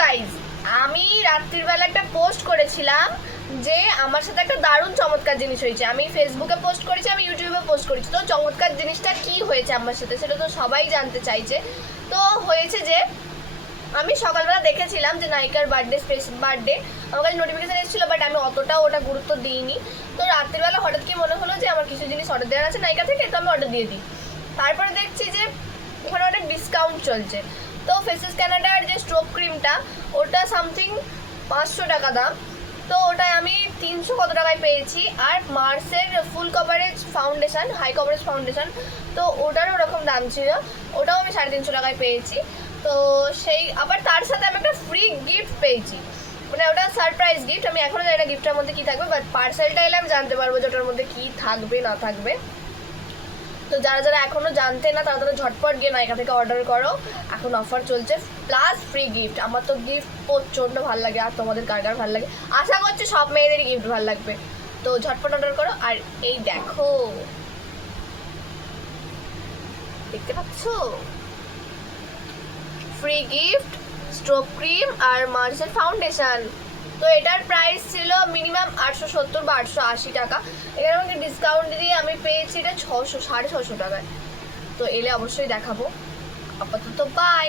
Guys, আমি রাত্রির বেলা একটা পোস্ট করেছিলাম যে আমার সাথে একটা দারুণ চমৎকার জিনিস হয়েছে। আমি ফেসবুকে পোস্ট করেছি, আমি ইউটিউবে পোস্ট করেছি। তো চমৎকার জিনিসটা কি হয়েছে আমার সাথে সেটা তো সবাই জানতে চাইছে। তো হয়েছে যে আমি সকালবেলা দেখেছিলাম যে নায়িকার বার্থডে আমার কাছে নোটিফিকেশান এসেছিলো, বাট আমি অতটাও ওটা গুরুত্ব দিইনি। তো রাত্রিবেলা হঠাৎ কি মনে হলো যে আমার কিছু জিনিস অর্ডার দেওয়ার আছে নায়িকা থেকে, তো আমি অর্ডার দিয়ে দিই। তারপরে দেখছি যে ওখানে অনেক ডিসকাউন্ট চলছে। তো ফেসেস ক্যানাডার যে স্ট্রোব ক্রিমটা, ওটা সামথিং 500 টাকা দাম। তো ওটাই আমি 300 কত টাকায় পেয়েছি। আর মার্সের full coverage foundation, high coverage foundation, তো ওটারও ওরকম দাম ছিল, ওটাও আমি 350 টাকায় পেয়েছি। তো সেই আবার তার সাথে আমি একটা ফ্রি গিফট পেয়েছি, মানে ওটা সারপ্রাইজ গিফট। আমি এখনও জানি না গিফটের মধ্যে কী থাকবে, বাট পার্সেলটা এলে আমি জানতে পারবো যে ওটার মধ্যে কী থাকবে না থাকবে। তো যারা যারা এখনও জানতে না তারা ঝটপট গিয়ে নায়িকা থেকে অর্ডার করো, এখন অফার চলছে প্লাস ফ্রি গিফট। আমার তো গিফট প্রচণ্ড ভালো লাগে, আর তোমাদের কার কার ভালো লাগে আশা করছি সব মেয়েদেরই গিফট ভালো লাগবে। তো ঝটপট অর্ডার করো। আর এই দেখো, দেখতে পাচ্ছ ফ্রি গিফট, স্ট্রোব ক্রিম আর মার্সের ফাউন্ডেশন। তো এটার প্রাইস ছিল মিনিমাম 870 বা 880 টাকা। এখানে আমাকে ডিসকাউন্ট দিয়ে আমি পেয়েছি এটা 600, 650 টাকায়। তো এলে অবশ্যই দেখাবো। আপাতত বাই।